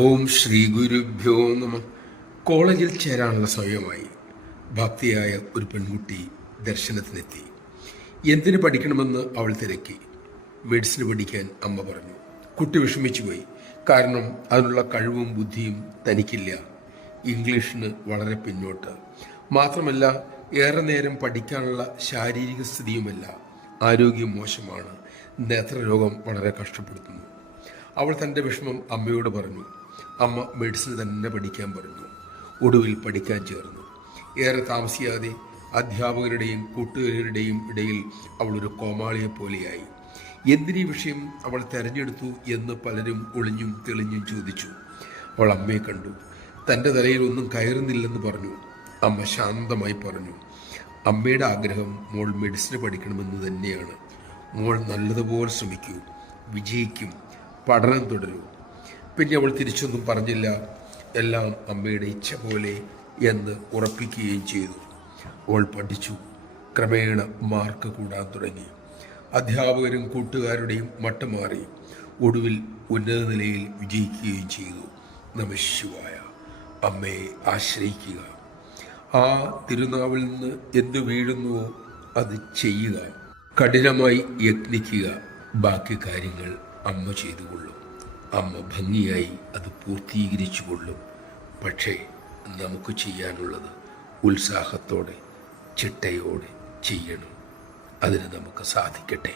ഓം ശ്രീ ഗുരുഭ്യോ നമ. കോളേജിൽ ചേരാനുള്ള സമയമായി. ഭക്തിയായ ഒരു പെൺകുട്ടി ദർശനത്തിനെത്തി. എന്തിനു പഠിക്കണമെന്ന് അവൾ തിരക്കി. മെഡിസിന് പഠിക്കാൻ അമ്മ പറഞ്ഞു. കുട്ടി വിഷമിച്ചുപോയി. കാരണം അതിനുള്ള കഴിവും ബുദ്ധിയും തനിക്കില്ല. ഇംഗ്ലീഷിന് വളരെ പിന്നോട്ട്. മാത്രമല്ല ഏറെ നേരം പഠിക്കാനുള്ള ശാരീരിക സ്ഥിതിയുമല്ല. ആരോഗ്യം മോശമാണ്. നേത്രരോഗം വളരെ കഷ്ടപ്പെടുത്തുന്നു. അവൾ തൻ്റെ വിഷമം അമ്മയോട് പറഞ്ഞു. അമ്മ മെഡിസിൻ തന്നെ പഠിക്കാൻ പറഞ്ഞു. ഒടുവിൽ പഠിക്കാൻ ചേർന്നു. ഏറെ താമസിയാതെ അധ്യാപകരുടെയും കൂട്ടുകാരുടെയും ഇടയിൽ അവളൊരു കോമാളിയെ പോലെയായി. എന്തിനീ വിഷയം അവൾ തിരഞ്ഞെടുത്തു എന്ന് പലരും ഒളിഞ്ഞും തെളിഞ്ഞും ചോദിച്ചു. അവൾ അമ്മയെ കണ്ടു. തൻ്റെ തലയിൽ ഒന്നും കയറുന്നില്ലെന്ന് പറഞ്ഞു. അമ്മ ശാന്തമായി പറഞ്ഞു, അമ്മയുടെ ആഗ്രഹം മോൾ മെഡിസിന് പഠിക്കണമെന്ന് തന്നെയാണ്. മോൾ നല്ലതുപോലെ ശ്രമിക്കൂ, വിജയിക്കും, പഠനം തുടരൂ. പിന്നെ അവൾ തിരിച്ചൊന്നും പറഞ്ഞില്ല. എല്ലാം അമ്മയുടെ ഇച്ഛ പോലെ എന്ന് ഉറപ്പിക്കുകയും ചെയ്തു. അവൾ പഠിച്ചു. ക്രമേണ മാർക്ക് കൂടാൻ തുടങ്ങി. അധ്യാപകരും കൂട്ടുകാരുടെയും മട്ടുമാറി. ഒടുവിൽ ഉന്നത നിലയിൽ വിജയിക്കുകയും ചെയ്തു. നമഃ ശിവായ. അമ്മയെ ആശ്രയിക്കുക. ആ തിരുനാവിൽ നിന്ന് എന്തു വീഴുന്നുവോ അത് ചെയ്യുക. കഠിനമായി യത്നിക്കുക. ബാക്കി കാര്യങ്ങൾ അമ്മ ചെയ്തുകൊള്ളും. അമ്മ ഭംഗിയായി അത് പൂർത്തീകരിച്ചു കൊള്ളും. പക്ഷേ നമുക്ക് ചെയ്യാനുള്ളത് ഉത്സാഹത്തോടെ ചിട്ടയോടെ ചെയ്യണം. അതിന് നമുക്ക് സാധിക്കട്ടെ.